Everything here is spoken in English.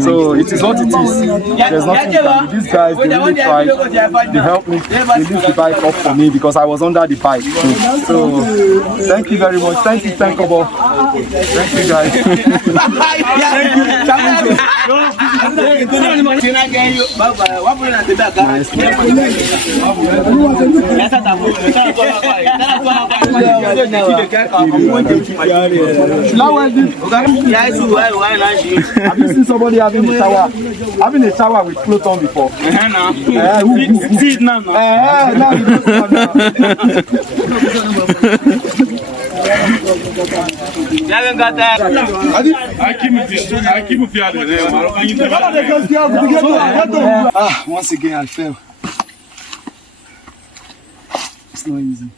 So it is what it is. There's nothing you can do. These guys, they really tried. They helped me. They lift the bike up for me because I was under the bike. So thank you very much. Thank you, Abong. Thank you, guys. Have you seen somebody having a shower with clothes on before? See it now. Now you don't once again I fell. It's not easy.